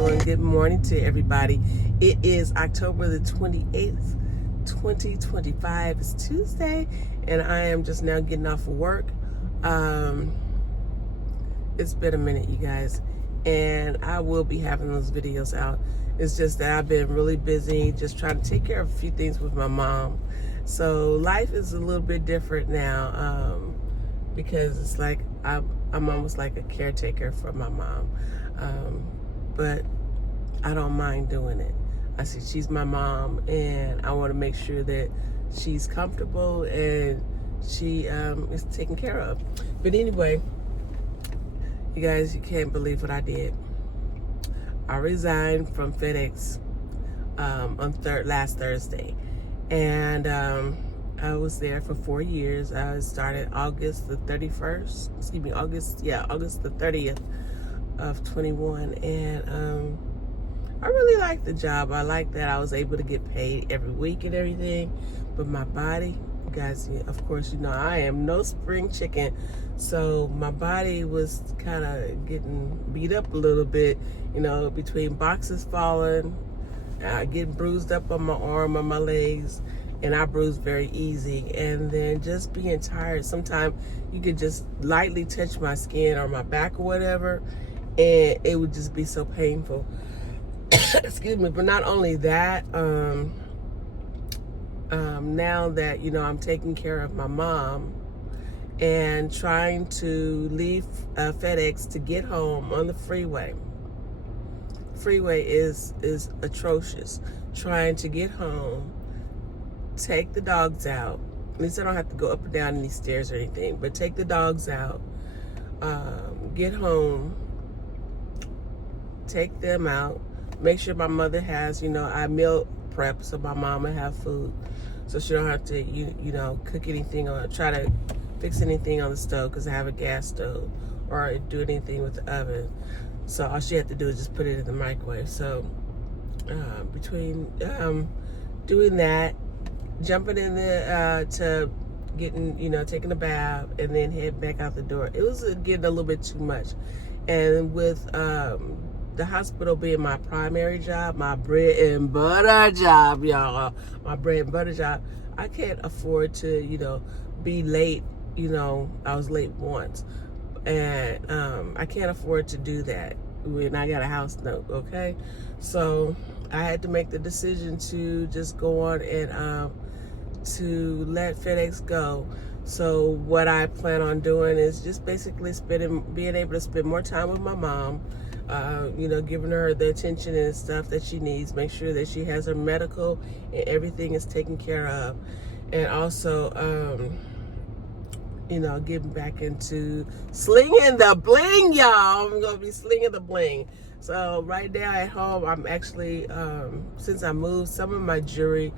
doing? Good morning to everybody. It is October the 28th, 2025. It's Tuesday, and I am just now getting off of work. It's been a minute, you guys, and I will be having those videos out. It's just that I've been really busy just trying to take care of a few things with my mom. So life is a little bit different now because it's like I'm almost like a caretaker for my mom. But I don't mind doing it. I see she's my mom, and I want to make sure that she's comfortable and she is taken care of. But anyway, you guys, you can't believe what I did. I resigned from FedEx on last Thursday, and I was there for 4 years. I started August the 31st. Excuse me, August the 30th of 21, and I really liked the job. I liked that I was able to get paid every week and everything. But my body, you guys, of course, you know I am no spring chicken, so my body was kind of getting beat up a little bit, you know, between boxes falling, getting bruised up on my arm, on my legs, and I bruise very easy, and then just being tired. Sometimes you could just lightly touch my skin or my back or whatever, and it would just be so painful. Excuse me. But not only that, now that, you know, I'm taking care of my mom and trying to leave FedEx to get home on the freeway. Freeway is atrocious. Trying to get home, take the dogs out. At least I don't have to go up and down any stairs or anything, but take the dogs out, get home, take them out, make sure my mother has, you know, I meal prep so my mom will have food, so she don't have to, you know, cook anything or try to fix anything on the stove because I have a gas stove, or do anything with the oven. So all she had to do is just put it in the microwave. So between doing that, jumping in the to getting, you know, taking a bath, and then head back out the door, it was getting a little bit too much. And with the hospital being my primary job, my bread and butter job, y'all, my bread and butter job, I can't afford to, you know, be late. You know, I was late once, and I can't afford to do that when I got a house note, okay? So I had to make the decision to just go on and to let FedEx go. So what I plan on doing is just basically being able to spend more time with my mom, you know, giving her the attention and stuff that she needs, make sure that she has her medical and everything is taken care of. And also, you know, getting back into slinging the bling, y'all. I'm going to be slinging the bling. So right now at home, I'm actually, since I moved, some of my jewelry,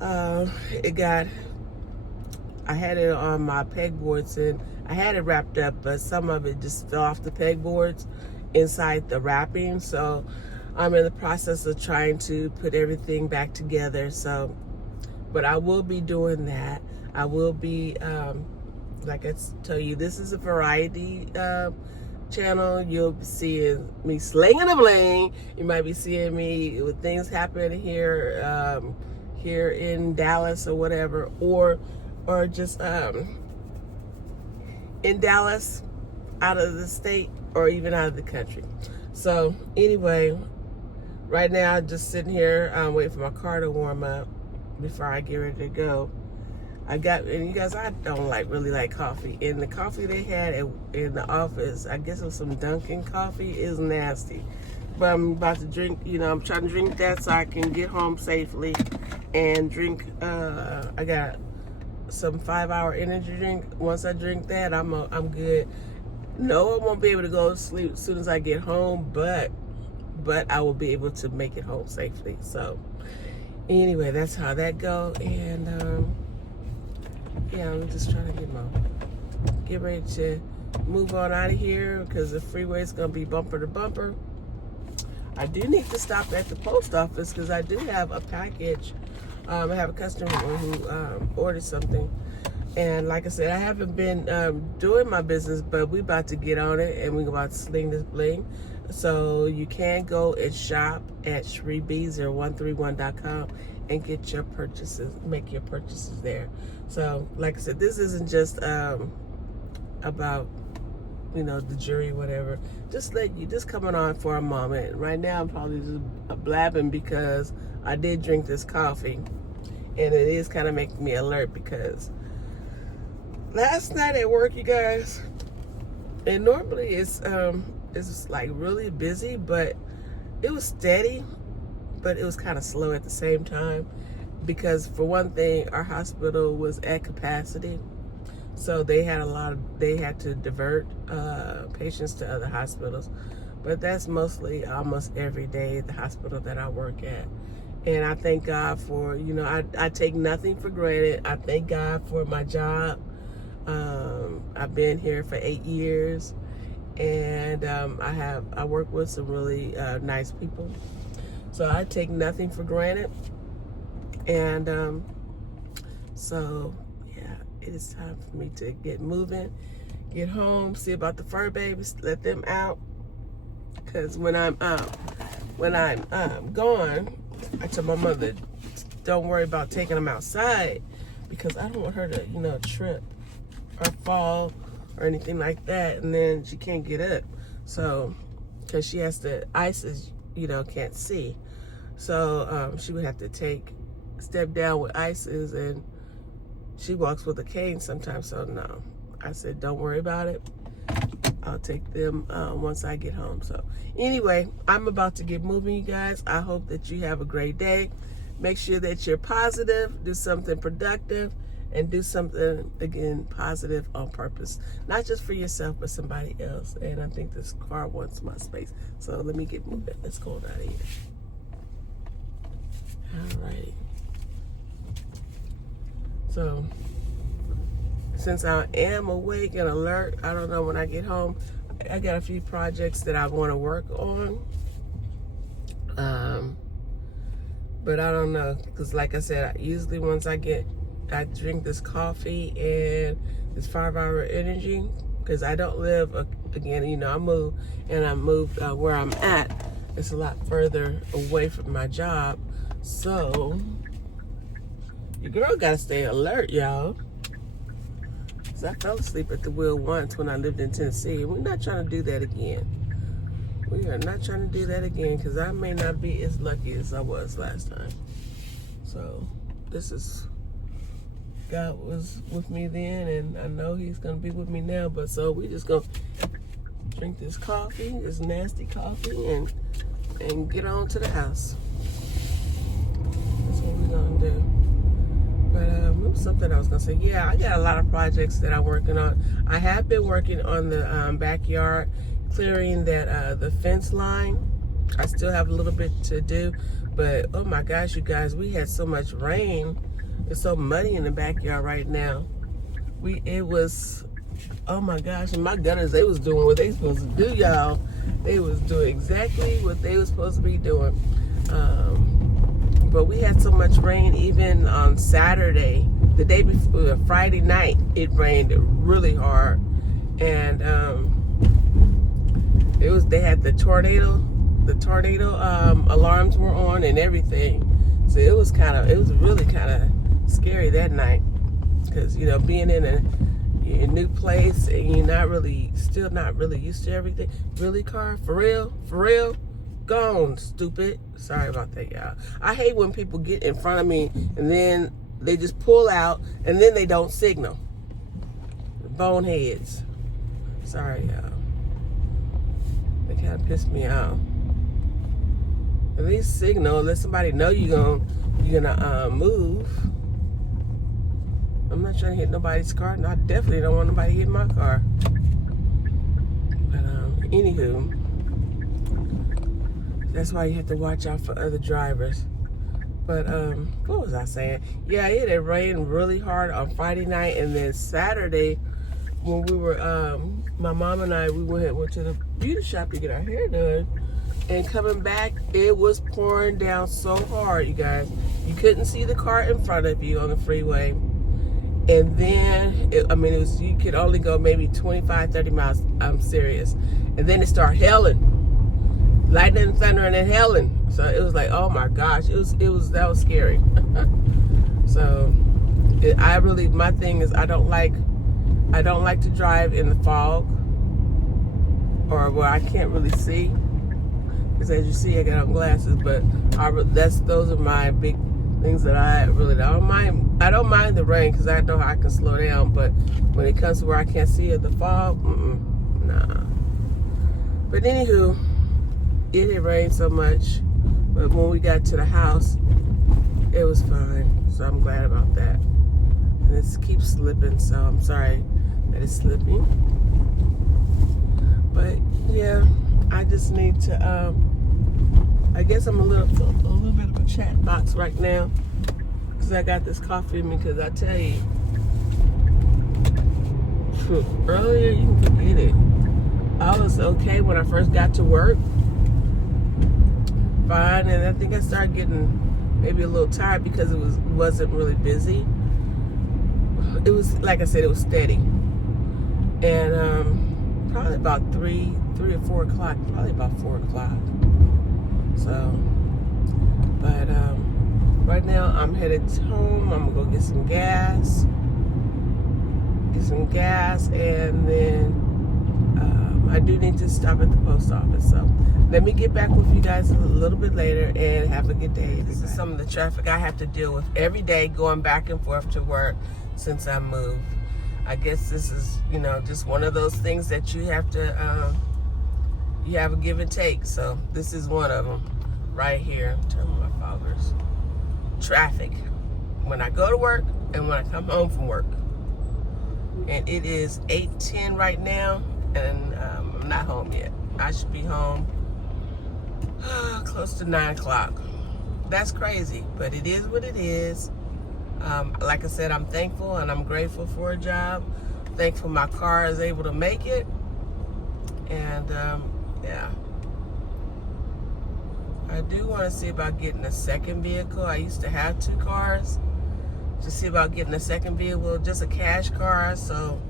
I had it on my pegboards, and I had it wrapped up, but some of it just fell off the pegboards inside the wrapping. So I'm in the process of trying to put everything back together. So, but I will be doing that. I will be, like I tell you, this is a variety channel. You'll be seeing me slinging the bling. You might be seeing me with things happening here, here in Dallas or whatever, or just in Dallas, out of the state, or even out of the country. So anyway, right now I'm just sitting here waiting for my car to warm up before I get ready to go. And you guys, I don't really like coffee, and the coffee they had in the office, I guess it was some Dunkin' coffee, is nasty. But I'm about to drink, you know, I'm trying to drink that so I can get home safely and drink, I got some 5-hour energy drink. Once I drink that, I'm good. No, I won't be able to go to sleep as soon as I get home, but I will be able to make it home safely. So anyway, that's how that go. And yeah, I'm just trying to get ready to move on out of here because the freeway is going to be bumper to bumper. I do need to stop at the post office because I do have a package. I have a customer who ordered something, and like I said, I haven't been doing my business, but we about to get on it, and we about to sling this bling. So you can go and shop at sherrib0131.com and get your purchases, make your purchases there. So like I said, this isn't just about, you know, the jury, whatever. Just coming on for a moment. Right now I'm probably just blabbing because I did drink this coffee, and it is kind of making me alert because last night at work, you guys, and normally it's like really busy, but it was steady, but it was kind of slow at the same time because, for one thing, our hospital was at capacity. So they had to divert patients to other hospitals. But that's mostly almost every day at the hospital that I work at. And I thank God for, you know, I take nothing for granted. I thank God for my job. I've been here for 8 years. And I work with some really nice people. So I take nothing for granted. And so, yeah, it is time for me to get moving, get home, see about the fur babies, let them out. Because when I'm gone, I tell my mother, don't worry about taking them outside because I don't want her to, you know, trip or fall or anything like that, and then she can't get up. So, because she has to, ISIS, you know, can't see. So she would have to step down with ISIS, and she walks with a cane sometimes. So no, I said, don't worry about it. I'll take them once I get home. So anyway, I'm about to get moving, you guys. I hope that you have a great day. Make sure that you're positive, do something productive, and do something, again, positive on purpose. Not just for yourself, but somebody else. And I think this car wants my space. So let me get moving. Let's go out of here. All right. So, since I am awake and alert, I don't know when I get home, I got a few projects that I want to work on. But I don't know, because like I said, usually once I drink this coffee and this 5-hour energy, because I don't live, again, you know, I moved where I'm at. It's a lot further away from my job. So, your girl got to stay alert, y'all. Because I fell asleep at the wheel once when I lived in Tennessee. We're not trying to do that again. We are not trying to do that again because I may not be as lucky as I was last time. So, God was with me then, and I know He's going to be with me now. But so we just going to drink this coffee, this nasty coffee, and get on to the house. That's what we're going to do. But it was something I was going to say. Yeah, I got a lot of projects that I'm working on. I have been working on the backyard, clearing the fence line. I still have a little bit to do. But, oh my gosh, you guys, we had so much rain. It's so muddy in the backyard right now. Oh my gosh, and my gutters, they was doing what they supposed to do, y'all. They was doing exactly what they was supposed to be doing. But we had so much rain even on Saturday, the day before, Friday night, it rained really hard. And they had the tornado alarms were on and everything. So it was really kind of scary that night. Because, you know, being in a new place and you're still not really used to everything. Really, car? For real? Gone, stupid. Sorry about that, y'all. I hate when people get in front of me and then they just pull out and then they don't signal. Boneheads. Sorry, y'all. They kind of piss me off. At least signal, let somebody know you're gonna move. I'm not trying to hit nobody's car, and I definitely don't want nobody hitting my car. But anywho, that's why you have to watch out for other drivers. But what was I saying? Yeah, it had rained really hard on Friday night, and then Saturday when we were my mom and I, we went to the beauty shop to get our hair done. And coming back, it was pouring down so hard, you guys. You couldn't see the car in front of you on the freeway. And then, you could only go maybe 25, 30 miles. I'm serious. And then it started hailing. lightning, thunder, and then hailing. So it was like, oh my gosh, that was scary. So my thing is I don't like to drive in the fog or where I can't really see. Because as you see, I got on glasses, but those are my big things that I really don't mind. I don't mind the rain because I know I can slow down, but when it comes to where I can't see the fog, nah. But anywho, it had rained so much, but when we got to the house, it was fine. So I'm glad about that. And it keeps slipping, so I'm sorry that it's slipping. But yeah, I just need to. I guess I'm a little bit of a chat box right now because I got this coffee in me. Because I tell you, earlier you can forget it. I was okay when I first got to work, fine, and I think I started getting maybe a little tired because it wasn't really busy. It was, like I said, it was steady, and probably about 3 or 4 o'clock, probably about 4 o'clock. So, but right now I'm headed home. I'm gonna go get some gas, and then I do need to stop at the post office. So let me get back with you guys a little bit later, and have a good day. This is some of the traffic I have to deal with every day going back and forth to work since I moved. I guess this is, just one of those things that you have to, you have a give and take. So this is one of them right here. Turn my foggers. Traffic when I go to work and when I come home from work. And it is 8:10 right now, and I'm not home yet. I should be home close to 9 o'clock. That's crazy, but it is what it is. Like I said, I'm thankful and I'm grateful for a job. Thankful my car is able to make it. And yeah. I do want to see about getting a second vehicle. I used to have 2 cars. To see about getting a second vehicle, just a cash car. So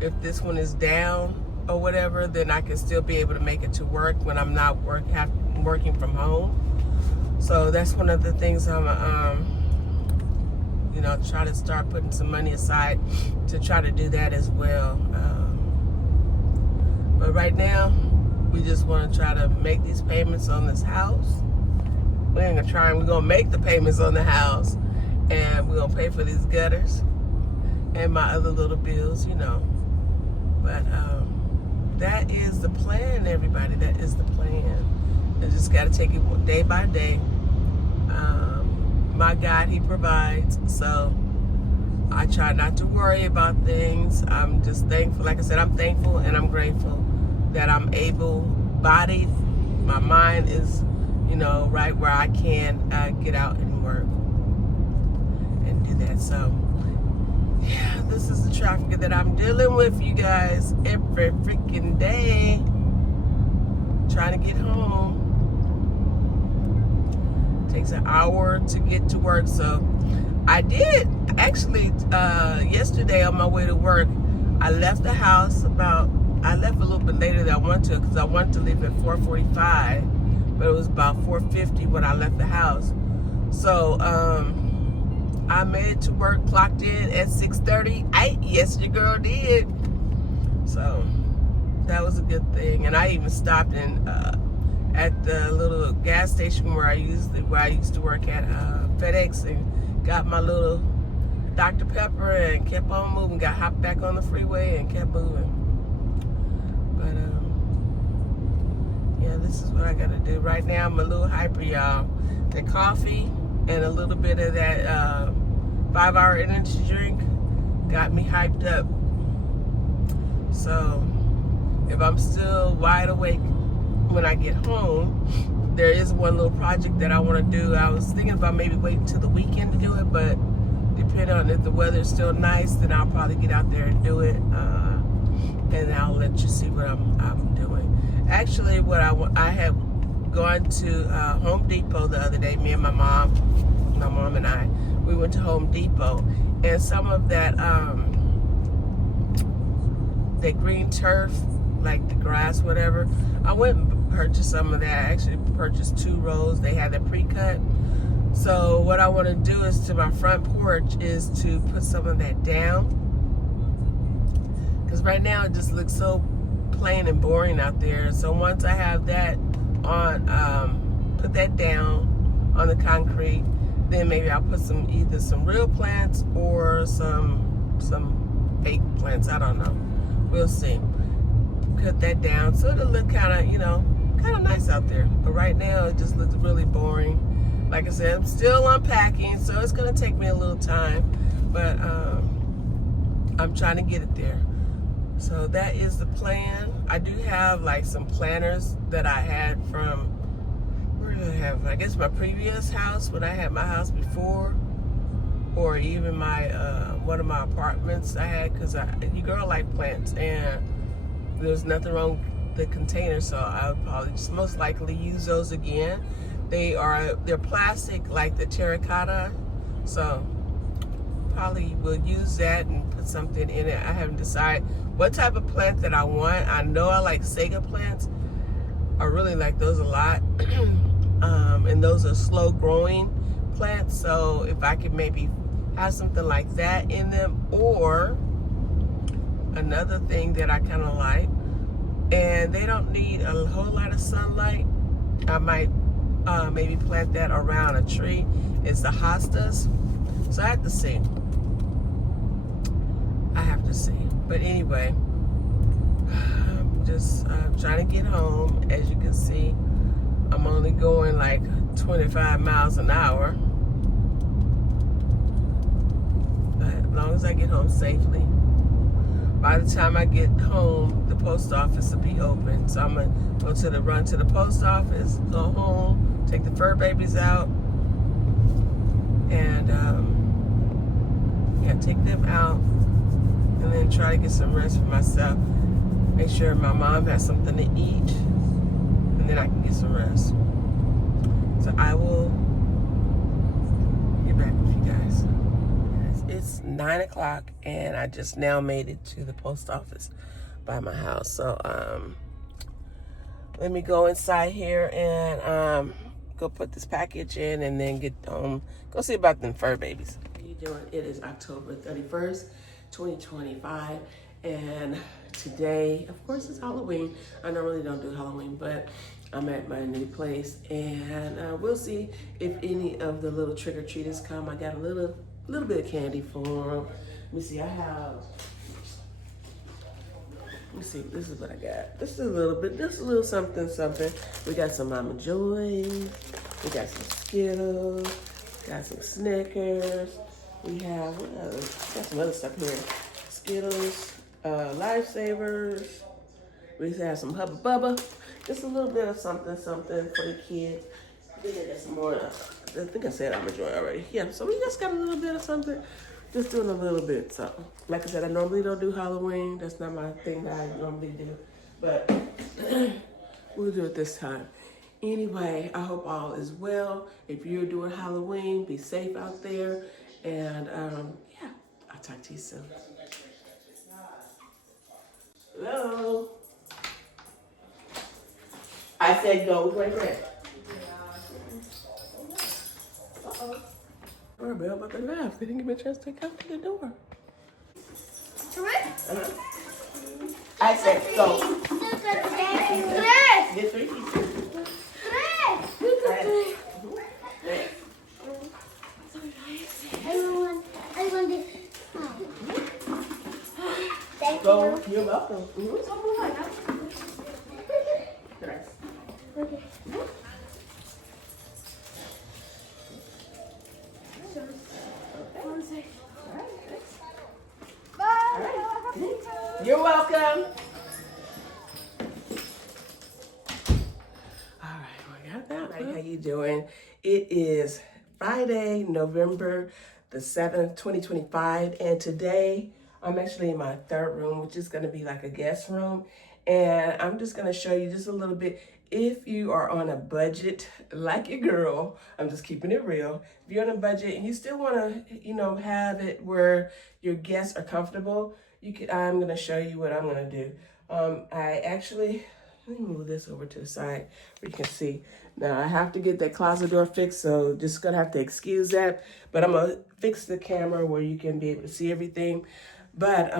if this one is down or whatever, then I can still be able to make it to work when I'm not working from home. So that's one of the things I'm try to start putting some money aside to try to do that as well. But right now, we just want to try to make these payments on this house. We ain't gonna try, and we're gonna make the payments on the house, and we're gonna pay for these gutters and my other little bills, But that is the plan, everybody. That is the plan. I just got to take it day by day. My God, He provides. So I try not to worry about things. I'm just thankful. Like I said, I'm thankful and I'm grateful that I'm able-bodied. My mind is, right where I can get out and work and do that. So, yeah, this is the traffic that I'm dealing with, you guys, every freaking day. Trying to get home. Takes an hour to get to work. So I did actually yesterday on my way to work, I left the house I left a little bit later than I wanted to, because I wanted to leave at 4:45, but it was about 4:50 when I left the house. So I made it to work, clocked in at 6:30. Yes, your girl did. So that was a good thing. And I even stopped in at the little gas station where I used to work at FedEx, and got my little Dr. Pepper and kept on moving. Hopped back on the freeway and kept moving. But yeah, this is what I gotta do right now. I'm a little hyper, y'all. The coffee and a little bit of that 5-hour energy drink got me hyped up. So if I'm still wide awake when I get home, there is one little project that I want to do. I was thinking about maybe waiting till the weekend to do it, but depending on if the weather is still nice, then I'll probably get out there and do it, and I'll let you see what I'm doing. Actually, I had gone to Home Depot the other day. Me and my mom and I, we went to Home Depot, and some of that green turf like the grass, whatever. I went and purchased some of that. I actually purchased 2 rows. They had that pre-cut. So what I want to do is to my front porch is to put some of that down. Because right now it just looks so plain and boring out there. So once I have that on, put that down on the concrete, then maybe I'll put either some real plants or some fake plants. I don't know. We'll see. Cut that down so it'll look kind of nice out there. But right now it just looks really boring. Like I said, I'm still unpacking, so it's gonna take me a little time, but I'm trying to get it there. So that is the plan. I do have like some planters that I had from, where did I have? I guess my previous house, when I had my house before, or even my one of my apartments I had, because you girl like plants, and there's nothing wrong with the container, so I'll probably just most likely use those again. They're plastic like the terracotta, so probably will use that and put something in it. I haven't decided what type of plant that I want. I know I like saga plants. I really like those a lot. And those are slow growing plants, so if I could maybe have something like that in them, or another thing that I kind of like, and they don't need a whole lot of sunlight, I might maybe plant that around a tree. It's the hostas. So I have to see. But anyway, I'm just trying to get home. As you can see, I'm only going like 25 miles an hour. But as long as I get home safely. By the time I get home, the post office will be open. So I'm gonna run to the post office, go home, take the fur babies out, and take them out, and then try to get some rest for myself. Make sure my mom has something to eat, and then I can get some rest. So I will get back with you guys. It's 9 o'clock, and I just now made it to the post office by my house. So let me go inside here and go put this package in, and then get home. Go see about them fur babies. How you doing? It is October 31st, 2025, and today, of course, it's Halloween. I normally don't do Halloween, but I'm at my new place, and we'll see if any of the little trick-or-treaters come. I got a little bit of candy for them. Let me see, let me see, this is what I got. This is a little something. We got some Mama Joy's, we got some Skittles, got some Snickers. We have, got some other stuff here. Skittles, Lifesavers. We have some Hubba Bubba. Just a little bit of something for the kids. Then I got some more, I think I said I'm enjoying already. Yeah, so we just got a little bit of something. Just doing a little bit. So, like I said, I normally don't do Halloween. That's not my thing that I normally do. But we'll do it this time. Anyway, I hope all is well. If you're doing Halloween, be safe out there. And yeah, I'll talk to you soon. Hello. I said go right there. Uh-oh. Doorbell, but they left. They didn't give me a chance to come to the door. I said go. Get 3 pieces. Go. You're welcome. Okay. You're welcome. All right, we got that. Right, how you doing? It is Friday, November the 7th, 2025, and today I'm actually in my third room, which is going to be like a guest room, and I'm just going to show you just a little bit. If you are on a budget, like your girl, I'm just keeping it real. If you're on a budget and you still want to, have it where your guests are comfortable, I'm going to show you what I'm going to do. I actually, let me move this over to the side where you can see. Now I have to get that closet door fixed, so just gonna have to excuse that. But I'm gonna fix the camera where you can be able to see everything. But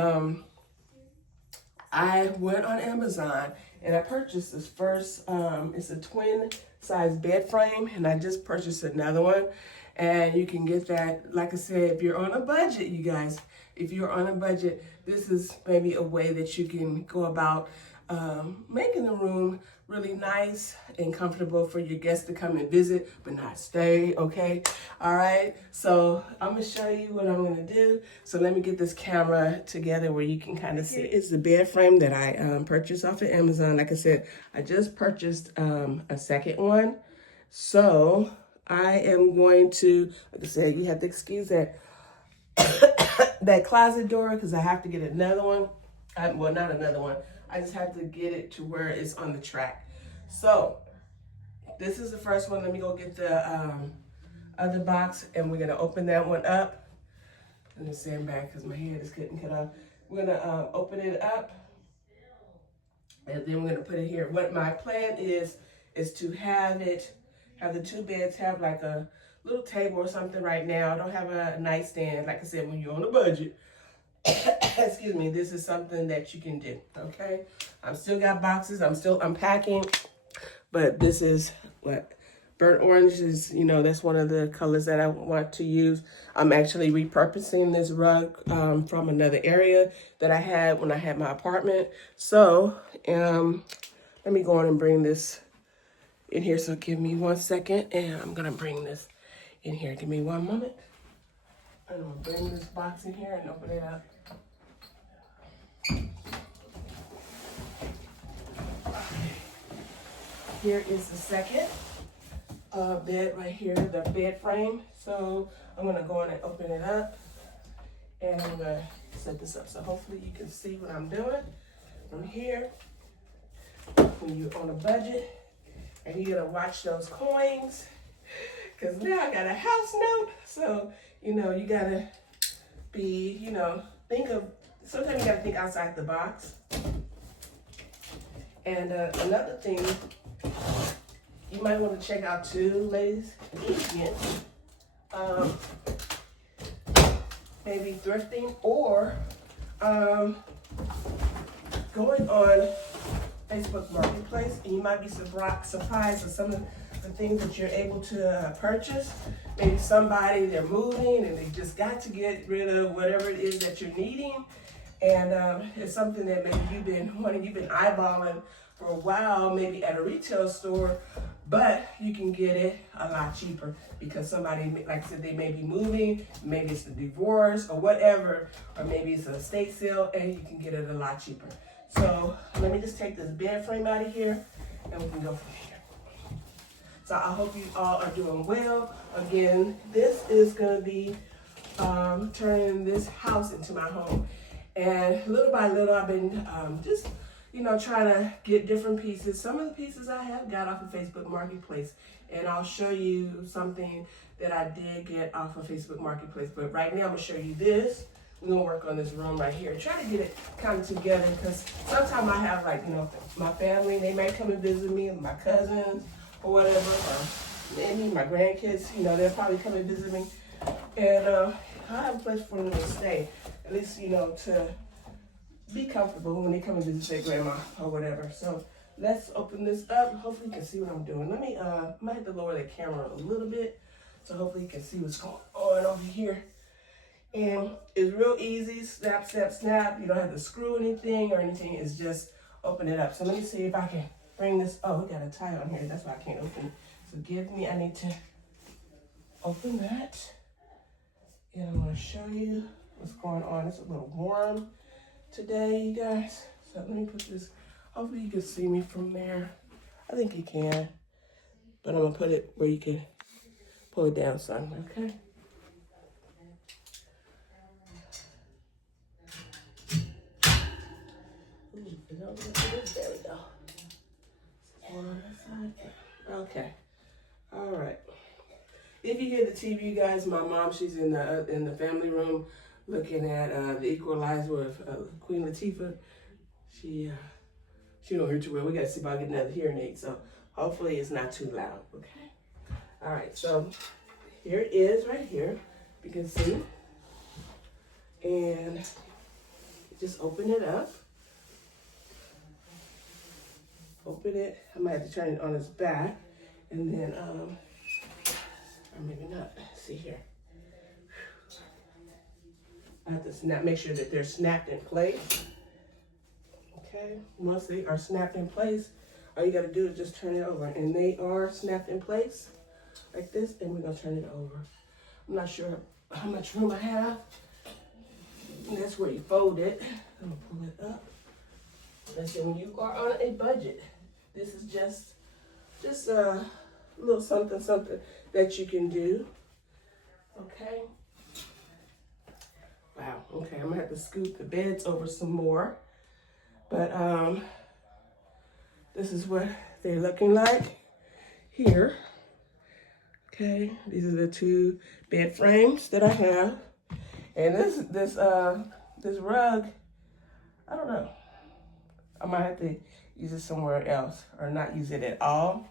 I went on Amazon and I purchased this first, it's a twin size bed frame, and I just purchased another one. And you can get that, like I said, if you're on a budget, you guys, if you're on a budget, this is maybe a way that you can go about making the room really nice and comfortable for your guests to come and visit, but not stay, okay? All right, so I'm gonna show you what I'm gonna do. So let me get this camera together where you can kind of see. It's the bed frame that I purchased off of Amazon. Like I said, I just purchased a second one. So I am going to, like I said, you have to excuse that that closet door because I have to get another one. Well, not another one. I just have to get it to where it's on the track. So this is the first one. Let me go get the other box, and we're gonna open that one up. Let me stand back because my head is getting cut off. We're gonna open it up, and then we're gonna put it here. What my plan is to have the two beds have like a little table or something right now. I don't have a nightstand. Like I said, when you're on a budget, excuse me, this is something that you can do, okay? I'm still got boxes. I'm still unpacking, but this is what burnt orange is, you know, that's one of the colors that I want to use. I'm actually repurposing this rug from another area that I had when I had my apartment. So let me go on and bring this in here. So give me 1 second, and I'm gonna bring this in here. Give me 1 moment. I'm gonna bring this box in here and open it up. Here is the second bed right here, the bed frame. So I'm gonna go in and open it up, and I'm gonna set this up. So hopefully you can see what I'm doing from here. When you're on a budget and you're gonna watch those coins, because now I got a house note. So, you know, you gotta be, you know, sometimes you gotta think outside the box. And another thing you might want to check out too, ladies and gents, maybe thrifting or going on Facebook Marketplace, and you might be surprised at some of the things that you're able to purchase. Maybe somebody, they're moving and they just got to get rid of whatever it is that you're needing. And it's something that maybe you've been eyeballing for a while, maybe at a retail store, but you can get it a lot cheaper because somebody, like I said, they may be moving, maybe it's a divorce or whatever, or maybe it's an estate sale, and you can get it a lot cheaper. So let me just take this bed frame out of here, and we can go from here. So I hope you all are doing well. Again, this is going to be turning this house into my home. And little by little, I've been just, you know, trying to get different pieces. Some of the pieces I have got off of Facebook Marketplace. And I'll show you something that I did get off of Facebook Marketplace. But right now, I'm going to show you this. We're going to work on this room right here. Try to get it kind of together because sometimes I have, like, you know, my family, they may come and visit me, my cousins or whatever, or maybe my grandkids, you know, they'll probably come and visit me. And I have a place for them to stay, at least, you know, to be comfortable when they come and visit their grandma or whatever. So let's open this up. Hopefully you can see what I'm doing. Let me, I might have to lower the camera a little bit, so hopefully you can see what's going on over here. And it's real easy, snap, snap, snap. You don't have to screw anything or anything. It's just open it up. So let me see if I can bring this. Oh, we got a tie on here. That's why I can't open it. So give me, I need to open that. And I'm going to show you what's going on. It's a little warm today, you guys. So let me put this. Hopefully you can see me from there. I think you can. But I'm going to put it where you can pull it down some, okay? There we go. On that side. Okay. All right. If you hear the TV, you guys, my mom, she's in the family room looking at The Equalizer with Queen Latifah. She She don't hear too well. We gotta see if I get another hearing aid. So hopefully it's not too loud. Okay. All right. So here it is right here. You can see. And just open it up. Open it. I might have to turn it on its back. And then, or maybe not. See here. I have to make sure that they're snapped in place. Okay, once they are snapped in place, all you gotta do is just turn it over. And they are snapped in place like this, and we're gonna turn it over. I'm not sure how much room I have. And that's where you fold it. I'm gonna pull it up. And so when you are on a budget, this is just a little something that you can do. Okay. Wow, okay, I'm gonna have to scoot the beds over some more. But this is what they're looking like here. Okay, these are the 2 bed frames that I have. And this rug, I don't know. I might have to use it somewhere else or not use it at all.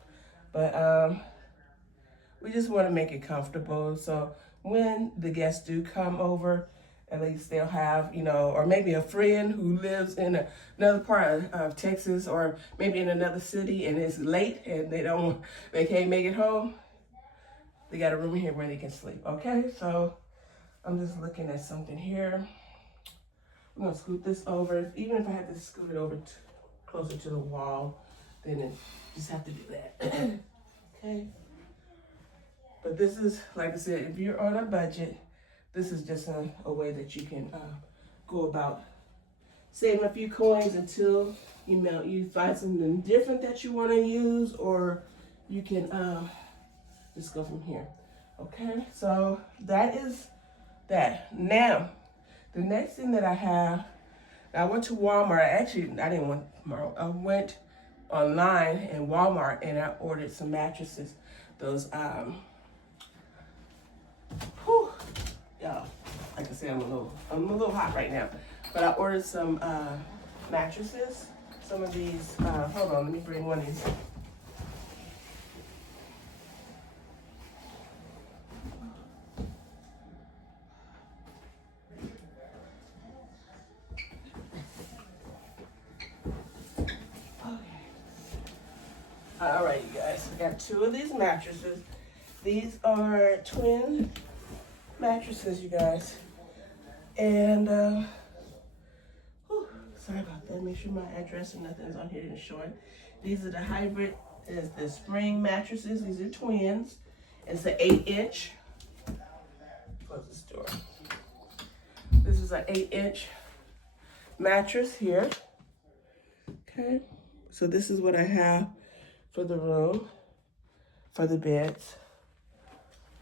But we just want to make it comfortable. So when the guests do come over, at least they'll have, you know, or maybe a friend who lives in another part of Texas or maybe in another city and it's late and they can't make it home. They got a room here where they can sleep. Okay, so I'm just looking at something here. I'm gonna scoot this over. Even if I had to scoot it over closer to the wall, then it just have to do that. Okay. But this is, like I said, if you're on a budget, this is just a way that you can go about saving a few coins until you find something different that you want to use, or you can just go from here. Okay, so that is that. Now, the next thing that I have, I went to Walmart. Actually, I didn't want Walmart. I went online in Walmart and I ordered some mattresses. Those y'all, like I said, I'm a little hot right now, but I ordered some mattresses. Some of these. Hold on, let me bring one of these. All right, you guys, I got 2 of these mattresses. These are twin mattresses, you guys. And, sorry about that. Make sure my address and nothing's on here and showing. These are the hybrid, is the spring mattresses. These are twins. It's an 8-inch. Close this door. This is an 8-inch mattress here. Okay, so this is what I have for the room, for the beds.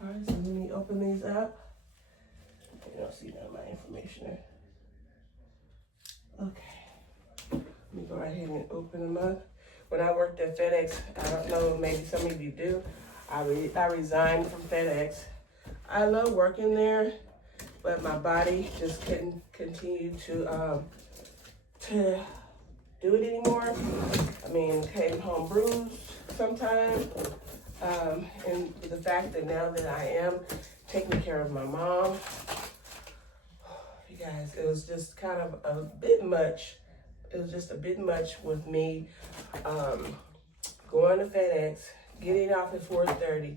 All right, so let me open these up. You don't see none of my information there. Okay, let me go right ahead and open them up. When I worked at FedEx, I don't know, maybe some of you do, I resigned from FedEx. I love working there, but my body just couldn't continue to do it anymore. I mean, came home bruised sometimes. And the fact that now that I am taking care of my mom, you guys, it was just kind of a bit much. It was just a bit much with me going to FedEx, getting off at 4:30,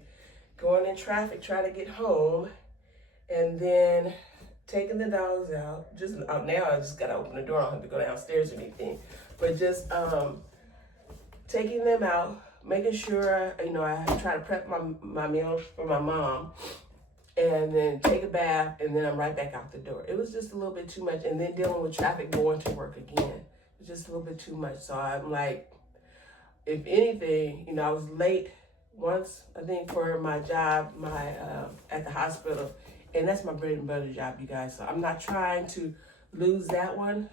going in traffic, trying to get home, and then taking the dogs out. Just now, I just gotta open the door. I don't have to go downstairs or anything. But just taking them out, making sure, you know, I try to prep my meals for my mom, and then take a bath, and then I'm right back out the door. It was just a little bit too much, and then dealing with traffic going to work again. It was just a little bit too much. So I'm like, if anything, you know, I was late once, I think, for my job, at the hospital, and that's my bread and butter job, you guys. So I'm not trying to lose that one,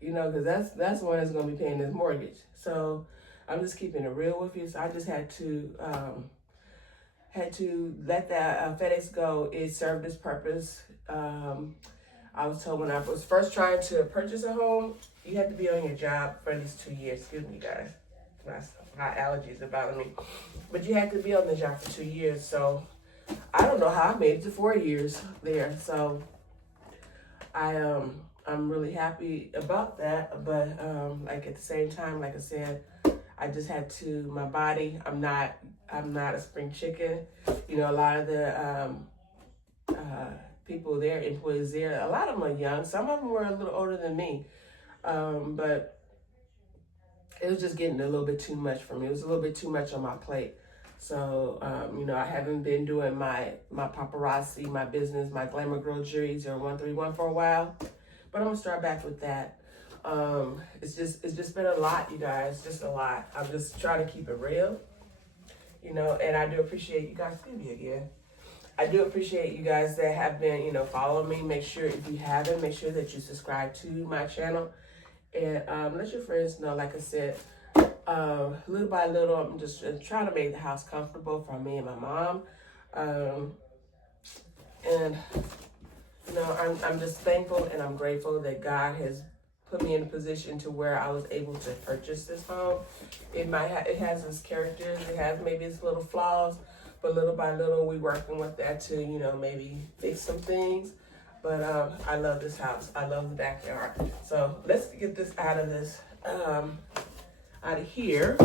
you know, because that's the one that's going to be paying this mortgage. So I'm just keeping it real with you. So I just had to let that FedEx go. It served its purpose. I was told when I was first trying to purchase a home, you have to be on your job for at least 2 years. Excuse me, guys. My allergies are bothering me. But you have to be on the job for 2 years. So I don't know how I made it to 4 years there. So I'm really happy about that. But like at the same time, like I said, I just had to, my body, I'm not a spring chicken. You know, a lot of the people there, employees there, a lot of them are young. Some of them were a little older than me. But it was just getting a little bit too much for me. It was a little bit too much on my plate. So, you know, I haven't been doing my paparazzi, my business, my Glamour Girl Jury 0131 for a while. But I'm gonna start back with that. It's just been a lot, you guys, just a lot. I'm just trying to keep it real, you know, and I do appreciate you guys. Excuse me again. I do appreciate you guys that have been, you know, following me. Make sure, if you haven't, make sure that you subscribe to my channel. And let your friends know, like I said, little by little, I'm just trying to make the house comfortable for me and my mom. And, you know, I'm just thankful and I'm grateful that God has put me in a position to where I was able to purchase this home. It has its characters, it has maybe its little flaws, but little by little, we working with that to, you know, maybe fix some things. But I love this house. I love the backyard. So let's get this out of this, out of here.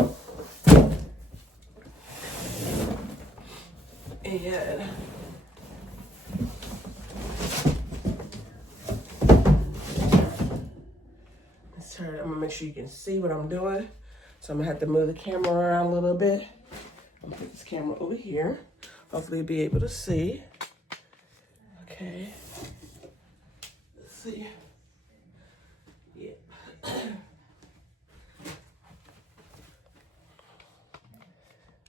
And let's turn it. I'm gonna make sure you can see what I'm doing. So I'm gonna have to move the camera around a little bit. I'm gonna put this camera over here. Hopefully you'll be able to see. Okay. Let's see. Yeah.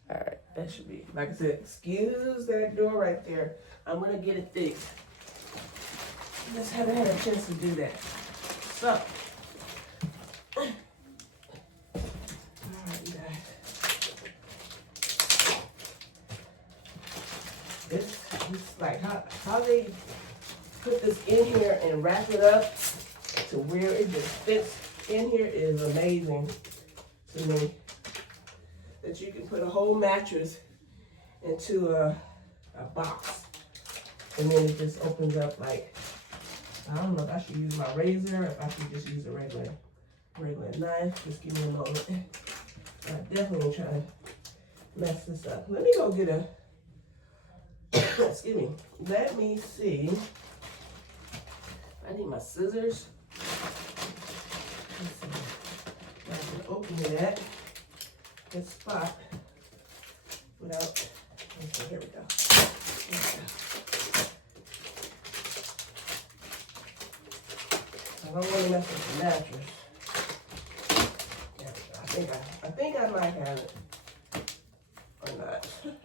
All right, that should be, like I said, excuse that door right there. I'm gonna get it fixed. Just haven't had a chance to do that. So, all right, you guys. It's like how they put this in here and wrap it up to where it just fits in here is amazing to me. That you can put a whole mattress into a box, and then it just opens up like, I don't know if I should use my razor or if I should just use a regular knife. Just give me a moment. I definitely ain't trying to mess this up. Let me go get a, excuse me. Let me see. I need my scissors. Let's see. I can open it at this spot without, okay, here we go. I don't want to mess with the mattress. There we go. I think I might have it. Or not. Let me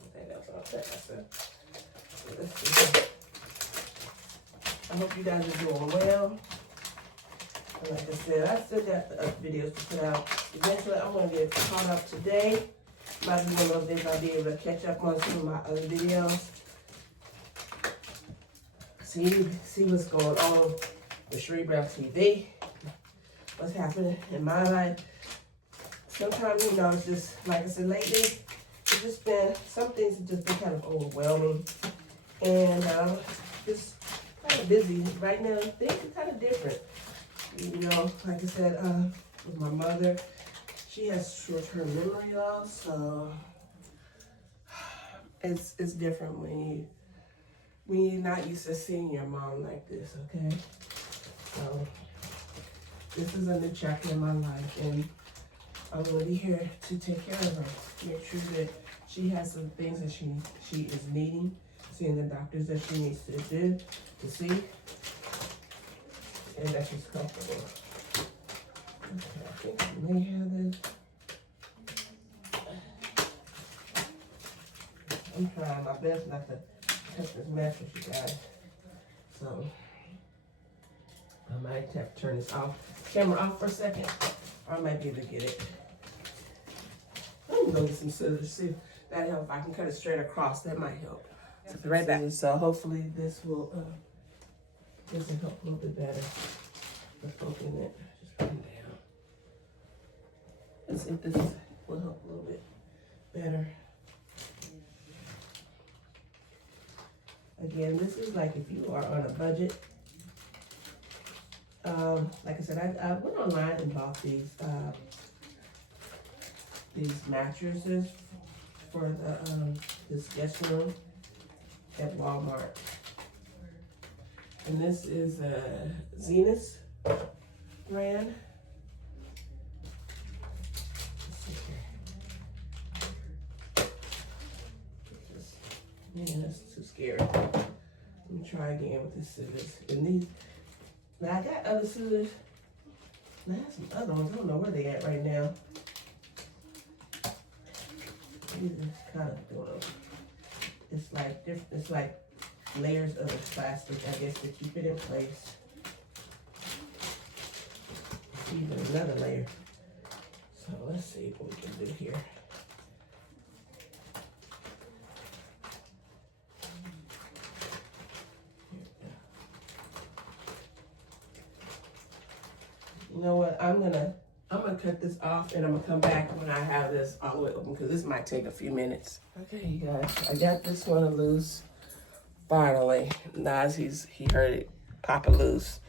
put that else on that myself. So let's see. I hope you guys are doing well. And like I said, I still got the other videos to put out. Eventually, I'm going to get caught up today. Might be one of those days I'll be able to catch up on some of my other videos. See what's going on with Sherri Brown TV. What's happening in my life. Sometimes, you know, it's just, like I said, lately, it's just been, some things have just been kind of overwhelming. And just kind of busy. Right now, things are kind of different. You know, like I said, with my mother, she has short-term memory loss, so it's different when you're not used to seeing your mom like this, okay? So this is a new chapter in my life, and I'm gonna be here to take care of her, make sure that she has some things that she is needing, seeing the doctors that she needs to do to see. And that she's comfortable. Okay, I think I may have this. I'm trying my best not to touch this mattress, you guys. So I might have to turn this camera off for a second. Or I might be able to get it. I'm gonna get some scissors, see if that helps. If I can cut it straight across, that might help. So be right back. So hopefully this will This will help a little bit better. Let's open it. Just put it down. Let's see if this will help a little bit better. Again, this is like if you are on a budget. Like I said, I went online and bought these mattresses for the this guest room at Walmart. And this is a Zenith brand. Let's see here. Man, that's too scary. Let me try again with this scissors. And these, now I got other scissors. I have some other ones. I don't know where they at right now. These are kind of doing. It's like different. It's like layers of plastic, I guess, to keep it in place. Even another layer. So let's see what we can do here. You know what? I'm gonna cut this off, and I'm gonna come back when I have this all the way open, because this might take a few minutes. Okay, you guys, I got this one loose. Finally, Nas, he heard it pop it loose.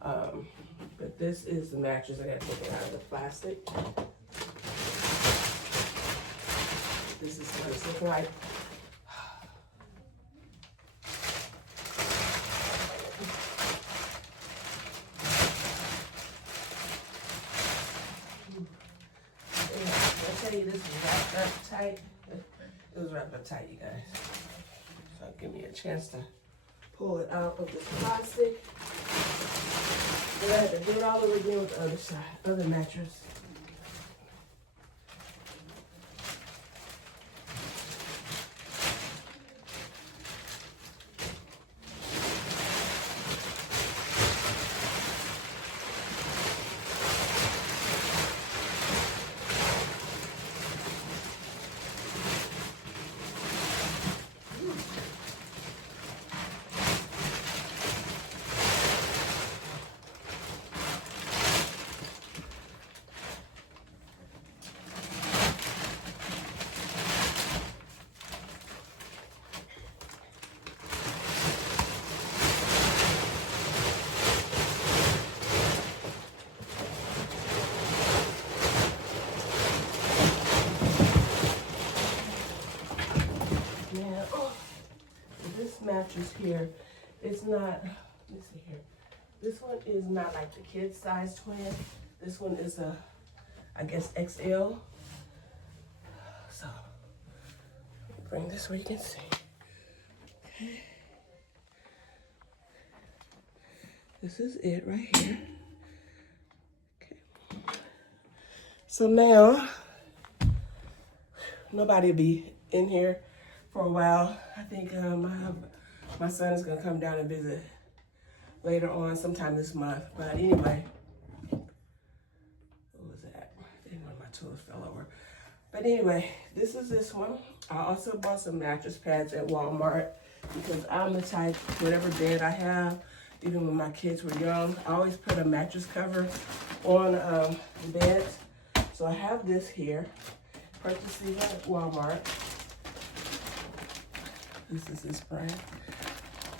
But this is the mattress. I gotta take it out of the plastic. This is what it's looking like. I'll tell you, this is wrapped up tight. It was wrapped up tight, you guys. So give me a chance to pull it out of the plastic. Then I had to do it all over again with the other side, other mattress. Mattress here, it's not, let me see here, this one is not like the kid size twin. This one is a, I guess, XL. So bring this where you can see. Okay, this is it right here. Okay, so now nobody will be in here for a while. I think my son is gonna come down and visit later on, sometime this month. But anyway, what was that? I think one of my tools fell over. But anyway, this is this one. I also bought some mattress pads at Walmart because I'm the type, whatever bed I have, even when my kids were young, I always put a mattress cover on the bed. So I have this here, purchased these at Walmart. This is this brand.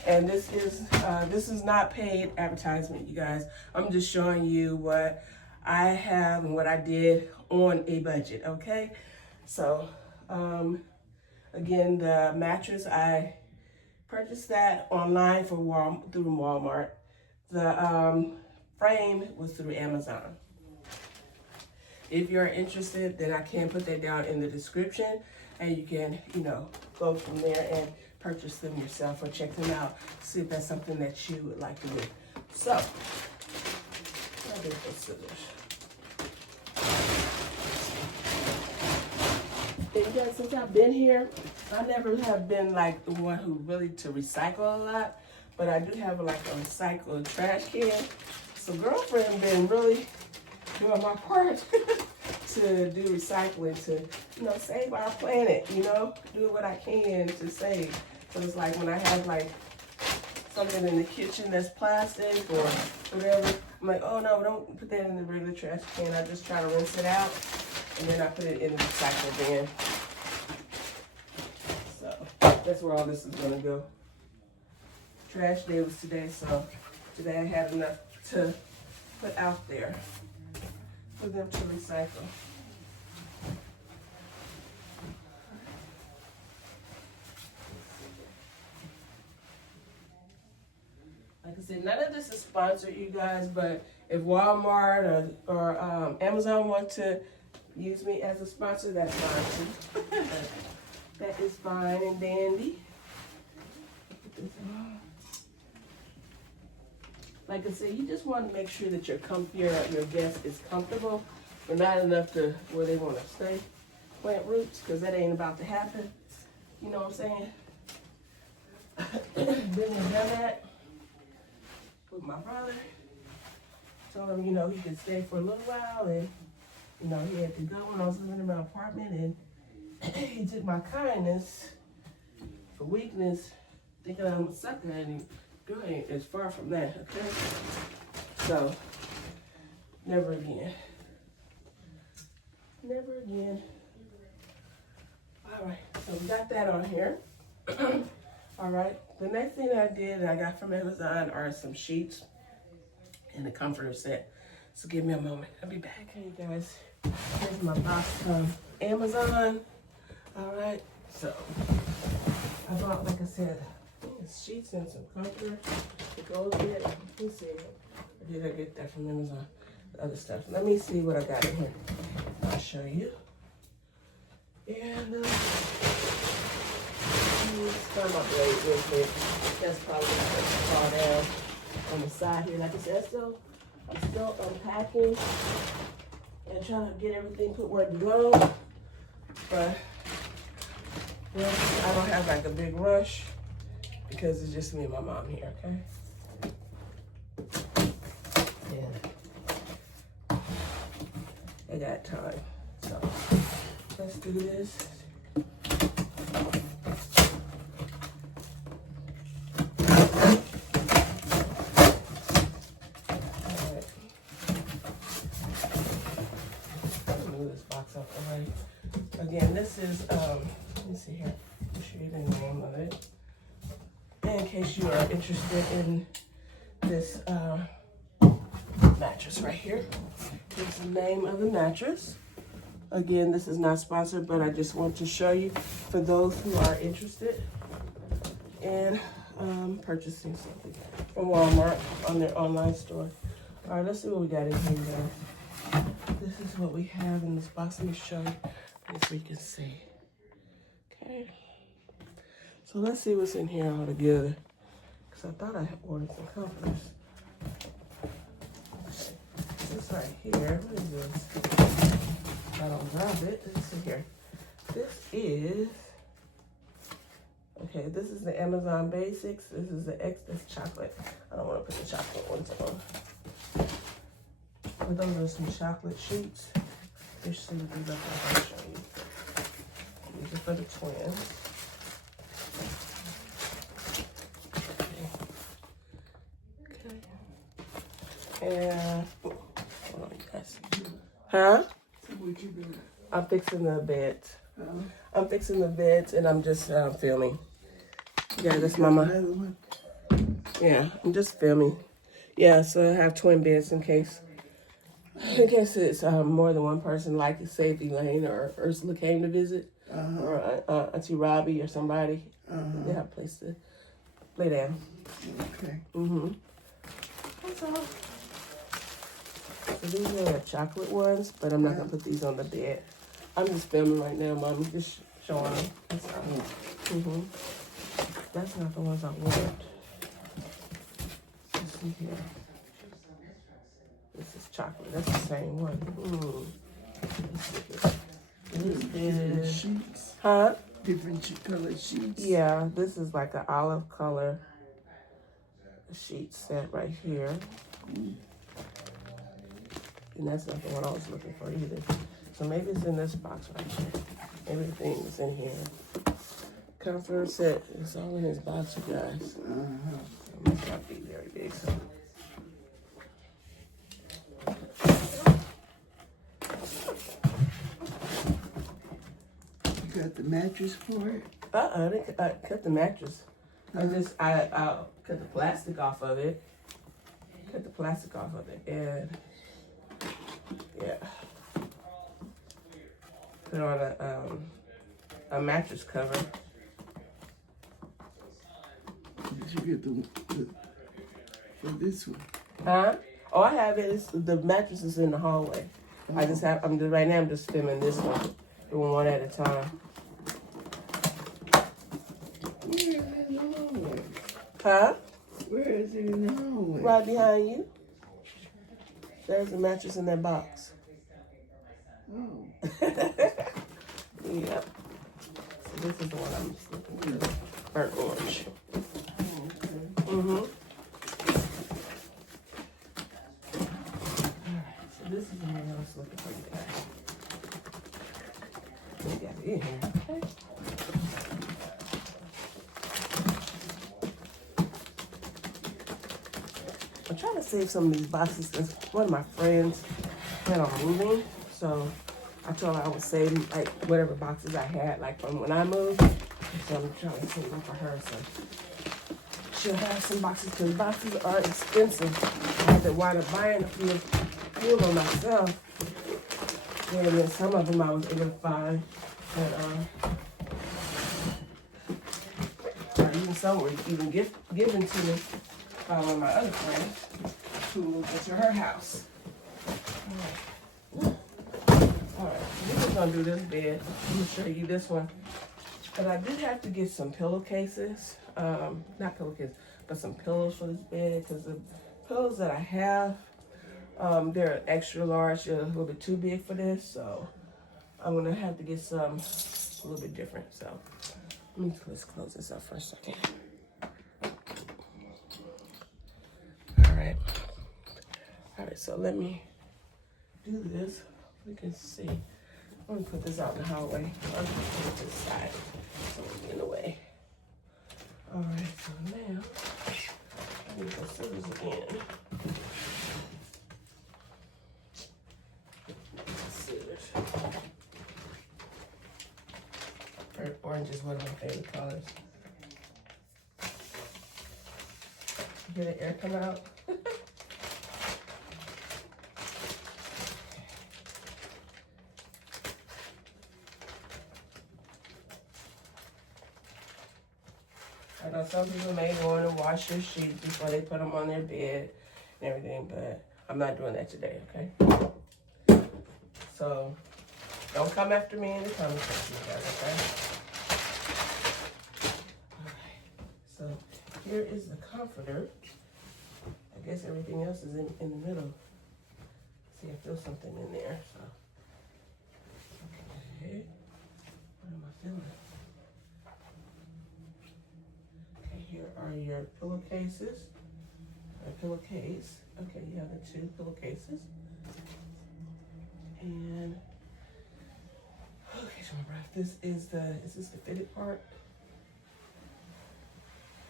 And this is not paid advertisement, you guys. I'm just showing you what I have and what I did on a budget, okay? So, again, the mattress, I purchased that online through Walmart. The frame was through Amazon. If you're interested, then I can put that down in the description, and you can, go from there and purchase them yourself or check them out, see if that's something that you would like to do. So, I'll get those scissors. And you guys, since I've been here, I never have been like the one who really to recycle a lot, but I do have like a recycled trash can. So girlfriend been really doing my part to do recycling, to save our planet, do what I can to save. So it's like when I have like something in the kitchen that's plastic or whatever, I'm like, oh no, don't put that in the regular trash can. I just try to rinse it out, and then I put it in the recycle bin. So that's where all this is gonna go. Trash day was today, so today I had enough to put out there for them to recycle. Like I said, none of this is sponsored, you guys, but if Walmart or Amazon want to use me as a sponsor, that's fine too. That is fine and dandy. Like I said, you just want to make sure that your guest is comfortable, but not enough to where they want to stay, plant roots, because that ain't about to happen. You know what I'm saying? Been and done that with my brother. Told him, you know, he could stay for a little while, and you know, he had to go when I was living in my apartment, and he took my kindness for weakness, thinking I'm a sucker, and girl ain't as far from that, okay? So, never again. Never again. All right, so we got that on here. All right, the next thing I did that I got from Amazon are some sheets and a comforter set. So give me a moment, I'll be back. Okay, guys, here's my box from Amazon. All right, so I bought, like I said, sheets and some comforter to go with it. Let me see. Or did I get that from Amazon? The other stuff. Let me see what I got in here. I'll show you. And find my blade real quick. That's probably going to fall down on the side here. Like I said, I'm still unpacking and trying to get everything put where it belongs. But well, I don't have like a big rush, because it's just me and my mom here, okay? Yeah. I got time. So let's do this. Alright. Move this box out the way. Again, this is let me see here. Show you the name of it. In case you are interested in this mattress right here. Here's the name of the mattress. Again, this is not sponsored, but I just want to show you for those who are interested in purchasing something from Walmart on their online store. All right, let's see what we got in here, guys. This is what we have in this box. Let me show you so you can see. Okay. So let's see what's in here all together. Because I thought I had ordered some comforters. This right here, what is this? I don't grab it. Let's see here. This is, okay, this is the Amazon Basics. This is the this chocolate. I don't want to put the chocolate ones on. But those are some chocolate sheets. Let's see what these are. I'll show you. These are for the twins. And hold on, you guys. Huh? What you doing? I'm fixing the beds. I'm fixing the beds, and I'm just filming. Yeah, that's Mama. Yeah, I'm just filming. Yeah, so I have twin beds in case it's more than one person, like say if Elaine or Ursula came to visit, or Auntie Robbie or somebody. They have a place to lay down. Okay. That's all. So these are the chocolate ones, but I'm not gonna put these on the bed. I'm just filming right now, Mom. Just showing them. That's all. That's not the ones I want. Let's see here. This is chocolate. That's the same one. Let's see here. This is sheets. Huh? Different color sheets. Yeah, this is like an olive color sheet set right here. And that's not the one I was looking for either. So maybe it's in this box right here. Everything is in here. Comforter set. It's all in this box, you guys. Must not be very big, so. You got the mattress for it? I didn't cut the mattress. I cut the plastic off of it. Cut the plastic off of it, and yeah, put on a mattress cover. Did you get the for this one? Huh? Oh, I have it. The mattress is in the hallway. I just have. Right now. I'm just filming this one, doing one at a time. Where is it in the hallway? Huh? Where is it in the hallway? Right behind you. There's a mattress in that box. Oh. Yep. So this is the one I'm just looking for. Burnt orange. Oh, okay. Mm-hmm. Alright, so this is the one I was looking for, you guys. We got it in here, okay? I'm trying to save some of these boxes because one of my friends plan on moving, so I told her I would save like whatever boxes I had like from when I moved. So I'm trying to save them for her, so she'll have some boxes because boxes are expensive. I had to wind up buying a few of them myself, and then some of them I was able to find, but even some were even given to me by one of my other friends who moved into her house. Alright, we're just gonna do this bed. I'm gonna show you this one. But I did have to get some pillowcases. Not pillowcases, but some pillows for this bed because the pillows that I have, they're extra large. They're a little bit too big for this, so I'm gonna have to get some a little bit different. So let's close this up for a second. All right, so let me do this. We can see. I'm gonna put this out in the hallway. I'm gonna put it to the side so it won't be in the way. All right, so now I need the scissors again. Scissors. Burnt orange is one of my favorite colors. You hear the air come out? I know some people may go in and wash their sheets before they put them on their bed and everything, but I'm not doing that today, okay? So, don't come after me in the comment section, you guys, okay? Alright, so here is the comforter. I guess everything else is in the middle. See, I feel something in there, so. Okay, what am I feeling? Here are your pillowcases. A pillowcase. Okay, you have the 2 pillowcases. And okay, so my breath. Is this the fitted part?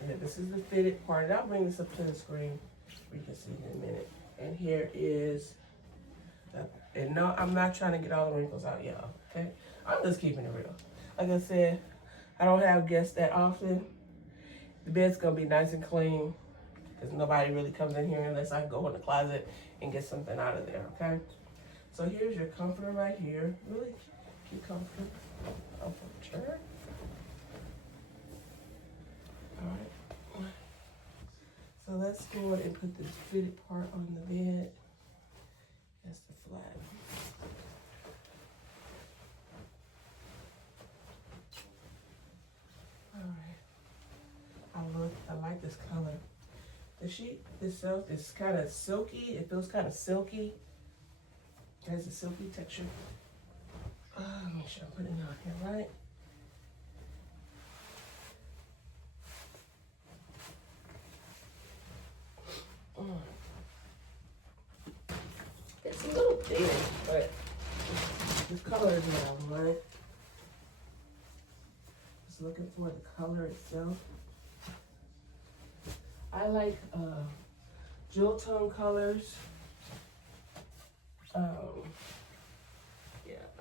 Yeah, this is the fitted part. And I'll bring this up to the screen so you can see it in a minute. And here is and no, I'm not trying to get all the wrinkles out, y'all. Okay? I'm just keeping it real. Like I said, I don't have guests that often. The bed's gonna be nice and clean because nobody really comes in here unless I go in the closet and get something out of there, okay? So here's your comforter right here. Really cute comforter. Comforter. All right. So let's go ahead and put this fitted part on the bed. That's the flat. All right. I like this color. The sheet itself is kind of silky. It feels kind of silky. It has a silky texture. Make sure I'm putting it on here right. It's a little thin, but this color is what I want. Just looking for the color itself. I like jewel tone colors. Yeah,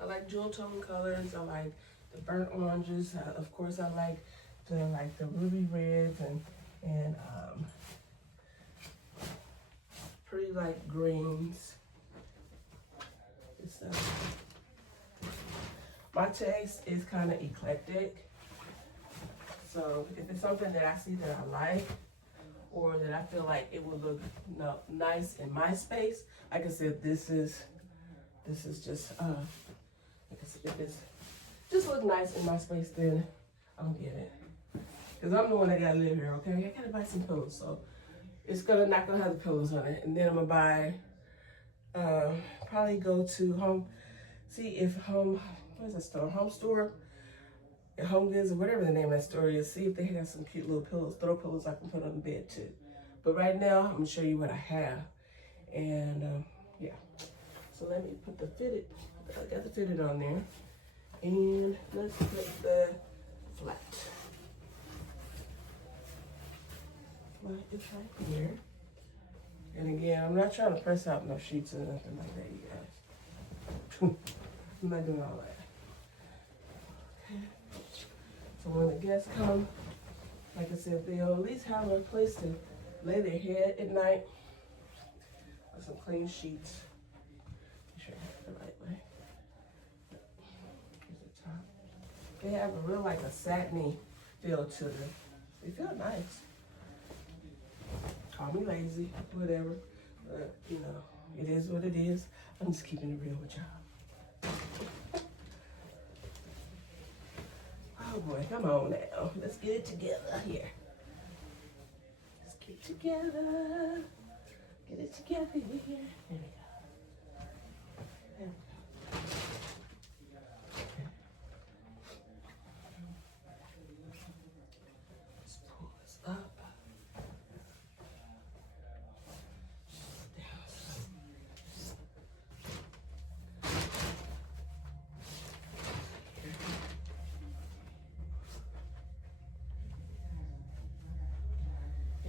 I like jewel tone colors. I like the burnt oranges. Of course, I like the ruby reds and pretty light greens. It's, my taste is kind of eclectic. So if it's something that I see that I like, or that I feel like it would look nice in my space, like I said, this is just if it's just look nice in my space, then I'll get it. Cause I'm the one that gotta live here, okay? I gotta buy some pillows, so it's not gonna have the pillows on it. And then I'm gonna buy, probably go to Home, see if what is that store? Home Store, Home Goods, or whatever the name of that store is. See if they got some cute little pillows, throw pillows I can put on the bed too. But right now, I'm gonna show you what I have. And yeah, so let me put the fitted, I got the fitted on there. And let's put the flat. Flat is right here. And again, I'm not trying to press out no sheets or nothing like that, you guys. I'm not doing all that. Okay. So when the guests come, like I said, they'll at least have a place to lay their head at night with some clean sheets. Make sure I have it the right way. Here's the top. They have a real like a satiny feel to them. They feel nice. Call me lazy, whatever. But you know, it is what it is. I'm just keeping it real with y'all. Oh boy, come on now. Let's get it together here. Let's get it together. Get it together here. There we go. There we go. Okay. Let's pull this up.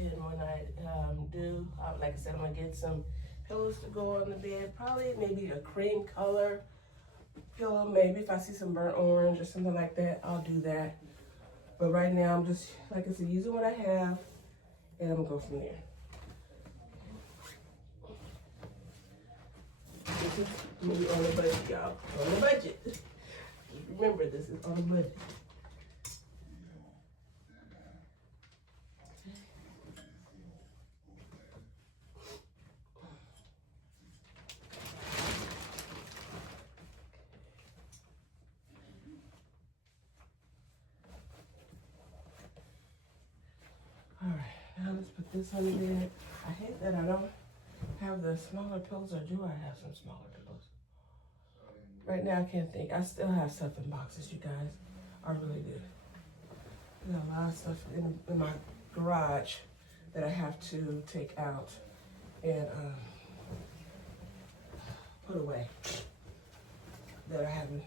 And when I do, like I said, I'm gonna get some pillows to go on the bed. Probably maybe a cream color pillow. Maybe if I see some burnt orange or something like that, I'll do that. But right now, I'm just, like I said, using what I have, and I'm gonna go from there. This is me on a budget, y'all. On a budget. Remember, this is on a budget. Now let's put this on the bed. I hate that I don't have the smaller pillows, or do I have some smaller pillows? Right now I can't think. I still have stuff in boxes, you guys. I really do. I got a lot of stuff in my garage that I have to take out and put away that I haven't.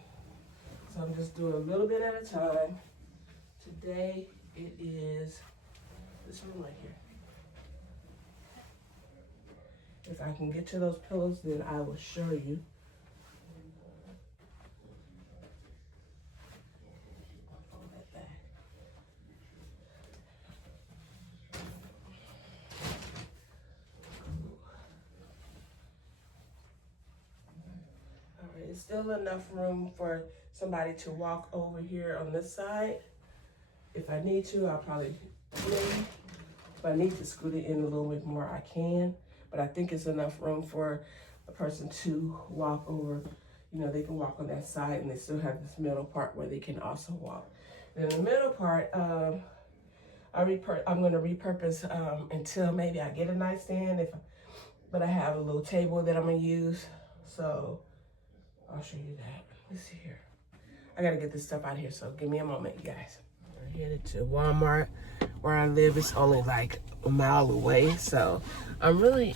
So I'm just doing a little bit at a time. Today it is this room right here. If I can get to those pillows, then I will show you. Pull that back. All right, it's still enough room for somebody to walk over here on this side. If I need to, I'll probably maybe. If I need to scoot it in a little bit more, I can. But I think it's enough room for a person to walk over. You know, they can walk on that side, and they still have this middle part where they can also walk. And in the middle part, I'm going to repurpose until maybe I get a nightstand. But I have a little table that I'm going to use. So I'll show you that. Let's see here. I got to get this stuff out of here, so give me a moment, you guys. We're headed to Walmart. Where I live, it's only like a mile away. So I'm really,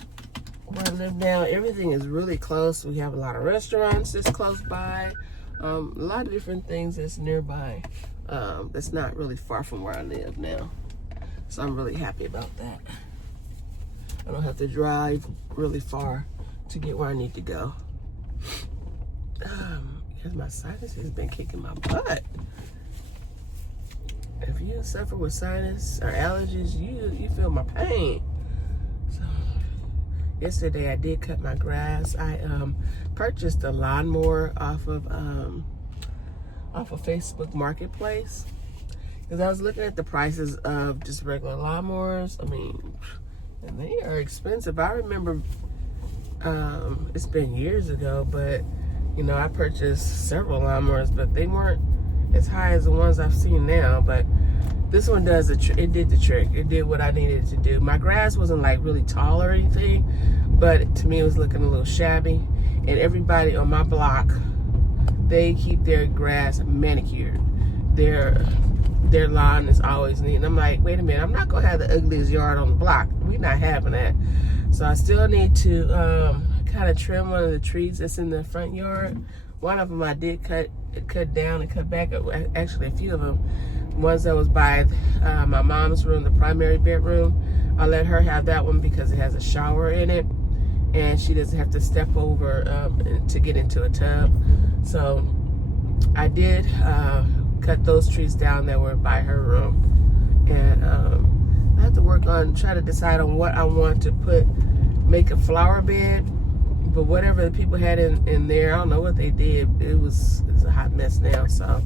where I live now, everything is really close. We have a lot of restaurants that's close by. A lot of different things that's nearby. That's not really far from where I live now. So I'm really happy about that. I don't have to drive really far to get where I need to go. Because my sinus has been kicking my butt. If you suffer with sinus or allergies, you feel my pain. So yesterday I did cut my grass. I purchased a lawnmower off of Facebook Marketplace, because I was looking at the prices of just regular lawnmowers. I mean, and they are expensive. I remember it's been years ago, but you know, I purchased several lawnmowers, but they weren't as high as the ones I've seen now. But this one does it did the trick. It did what I needed it to do. My grass wasn't like really tall or anything, but to me it was looking a little shabby. And everybody on my block, they keep their grass manicured. Their lawn is always neat. And I'm like, wait a minute, I'm not gonna have the ugliest yard on the block. We're not having that. So I still need to kind of trim one of the trees that's in the front yard. One of them I did cut down and cut back. Actually, a few of them. Ones that was by my mom's room, the primary bedroom. I let her have that one because it has a shower in it, and she doesn't have to step over to get into a tub. So I did cut those trees down that were by her room, and I have to try to decide on what I want to make a flower bed. But whatever the people had in there, I don't know what they did. It's a hot mess now, so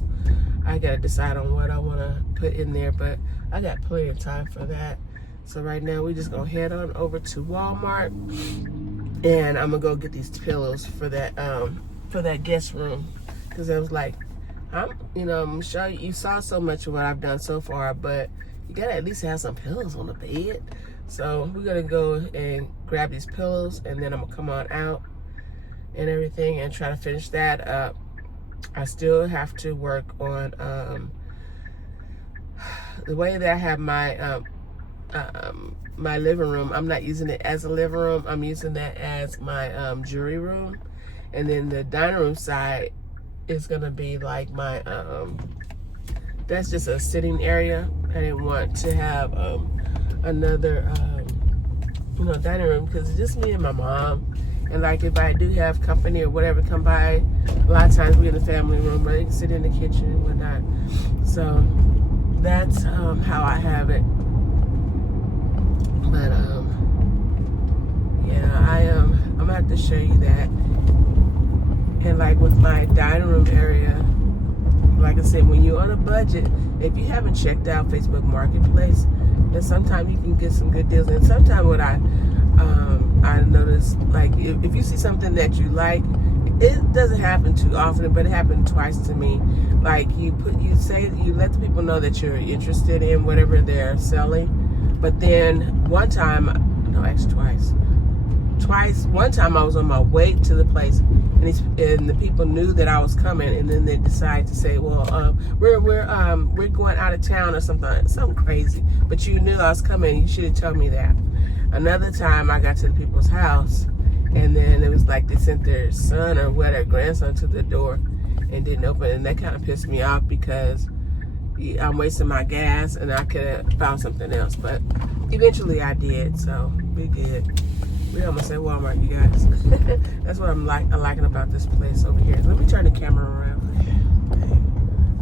I gotta decide on what I want to put in there. But I got plenty of time for that. So right now we're just gonna head on over to Walmart, and I'm gonna go get these pillows for that guest room, because I was like, I'm sure you saw so much of what I've done so far, but you gotta at least have some pillows on the bed. So we're gonna go and grab these pillows, and then I'm gonna come on out and everything and try to finish that up. I still have to work on the way that I have my my living room. I'm not using it as a living room. I'm using that as my jewelry room, and then the dining room side is gonna be like my that's just a sitting area. I didn't want to have another dining room, because it's just me and my mom. And like if I do have company or whatever come by, a lot of times we're in the family room, but they can sit in the kitchen and whatnot. So that's how I have it. But yeah, I'm gonna have to show you that. And like with my dining room area, like I said, when you're on a budget, if you haven't checked out Facebook Marketplace, then sometimes you can get some good deals. And sometimes what I notice, like if you see something that you like, it doesn't happen too often, but it happened twice to me. Like you let the people know that you're interested in whatever they're selling, but then one time one time I was on my way to the place, and the people knew that I was coming, and then they decided to say, well, we're going out of town or something crazy, but you knew I was coming. You should have told me that. Another time I got to the people's house, and then it was like they sent their son or their grandson to the door and didn't open it. And that kind of pissed me off, because I'm wasting my gas and I could have found something else. But eventually I did, so we good. We almost at Walmart, you guys. That's what I'm liking about this place over here. Let me turn the camera around.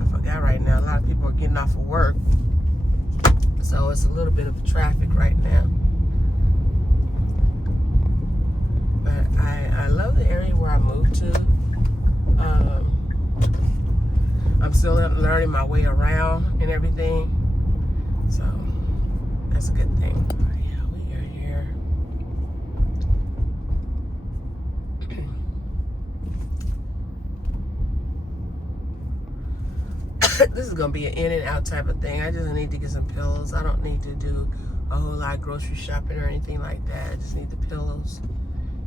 I forgot right now, a lot of people are getting off of work, so it's a little bit of traffic right now. But I love the area where I moved to. I'm still learning my way around and everything, so that's a good thing. Yeah, we are here. This is gonna be an in and out type of thing. I just need to get some pillows. I don't need to do a whole lot of grocery shopping or anything like that. I just need the pillows.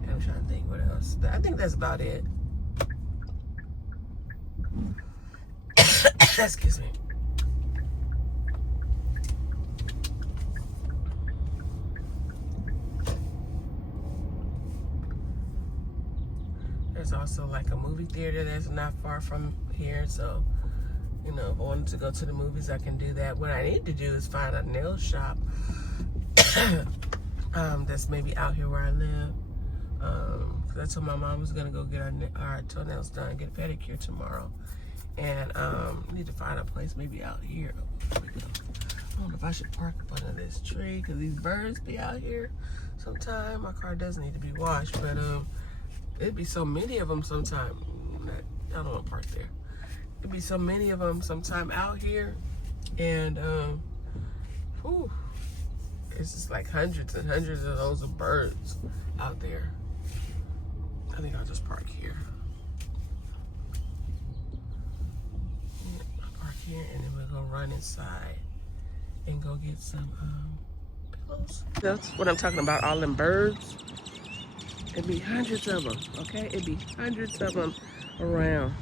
And I'm trying to think what else. I think that's about it. Excuse me. There's also like a movie theater that's not far from here, so if I wanted to go to the movies, I can do that. What I need to do is find a nail shop that's maybe out here where I live. Cause I told my mom I was gonna go get our toenails done, get a pedicure tomorrow, and need to find a place maybe out here. There we go. I don't know if I should park up under this tree because these birds be out here sometime. My car does need to be washed, but it'd be so many of them sometime. I don't want to park there. It'd be so many of them sometime out here, and whew, it's just like hundreds and hundreds of those of birds out there. I think I'll just park here. Yeah, I'll park here, and then we're gonna run inside and go get some pillows. That's what I'm talking about, all them birds. It'd be hundreds of them, okay? It'd be hundreds of them around.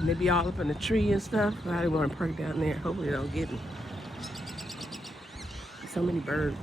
And they be all up in the tree and stuff. I didn't want to park down there. Hopefully they don't get me. So many birds.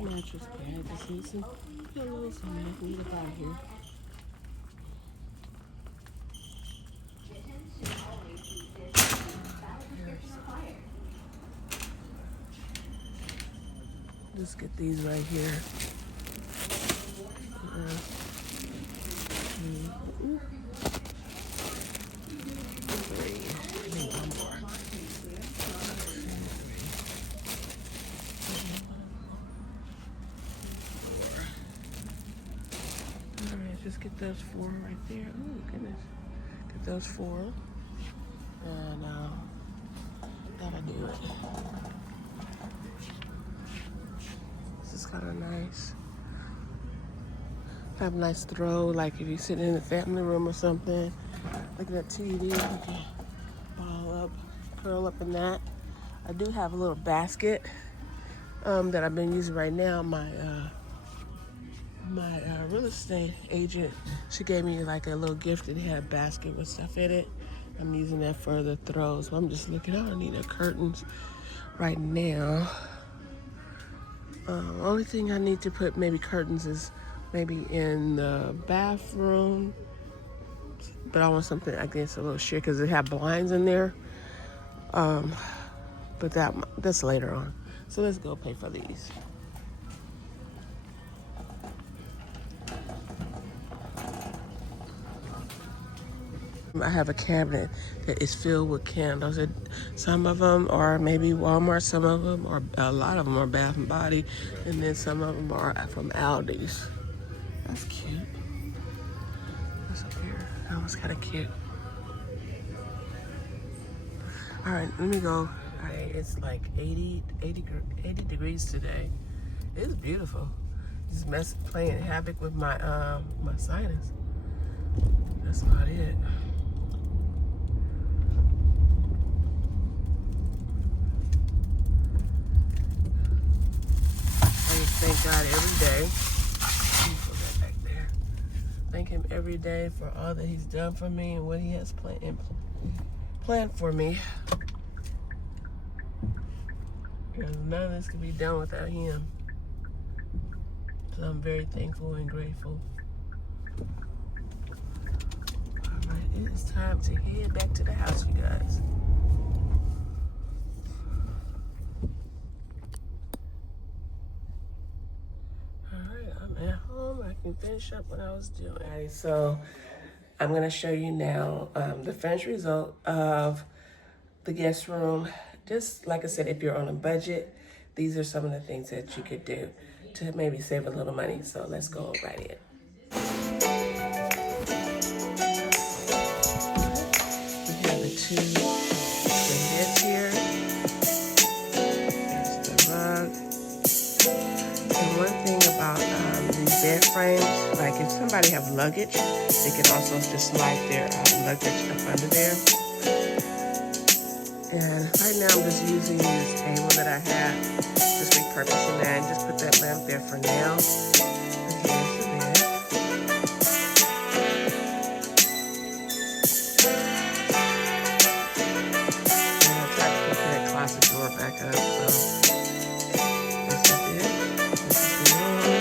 Mattress pad. I just need some pillows and I need to buy here. Just get these right here. Just get those 4 right there. Oh goodness. Get those 4. And that'll do it. This is kind of nice. Have a nice throw, like if you're sitting in the family room or something, looking at TV, you can ball up, curl up in that. I do have a little basket that I've been using right now. My real estate agent, she gave me like a little gift and it had a basket with stuff in it. I'm using that for the throws. I'm just looking. I don't need no curtains right now. Only thing I need to put maybe curtains is maybe in the bathroom. But I want something, I guess, a little sheer because they have blinds in there. But that's later on. So let's go pay for these. I have a cabinet that is filled with candles. Some of them are maybe Walmart, some of them are, a lot of them are Bath and Body, and then some of them are from Aldi's. That's cute. What's up here? That was kind of cute. All right, let me go. All right, it's like 80 degrees today. It's beautiful. Just playing havoc with my my sinus. That's about it. Thank God every day. Put that back there. Thank Him every day for all that He's done for me and what He has planned for me. Because none of this could be done without Him. So I'm very thankful and grateful. All right, it is time to head back to the house, you guys. At home, I can finish up what I was doing. Alright, so I'm going to show you now the finished result of the guest room. Just like I said, if you're on a budget, these are some of the things that you could do to maybe save a little money. So let's go right in. We have the beds here. one thing about these bed frames, like if somebody have luggage, they can also just slide their luggage up under there. And right now I'm just using this table that I have, just repurposing that, and just put that lamp there for now. And here's the bed. And I tried to put that closet door back up, so this is it. This is the room.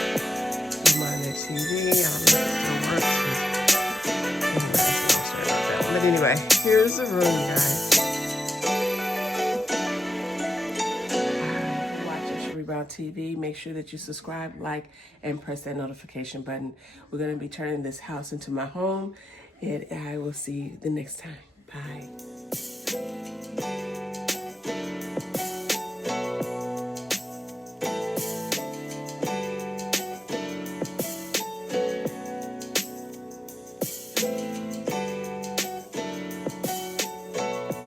Do my next TV. I don't know if it still works. Anyway, I'm sorry about that one. But anyway, here's the room, guys. TV. Make sure that you subscribe, like, and press that notification button. We're going to be turning this house into my home, and I will see you the next time. Bye.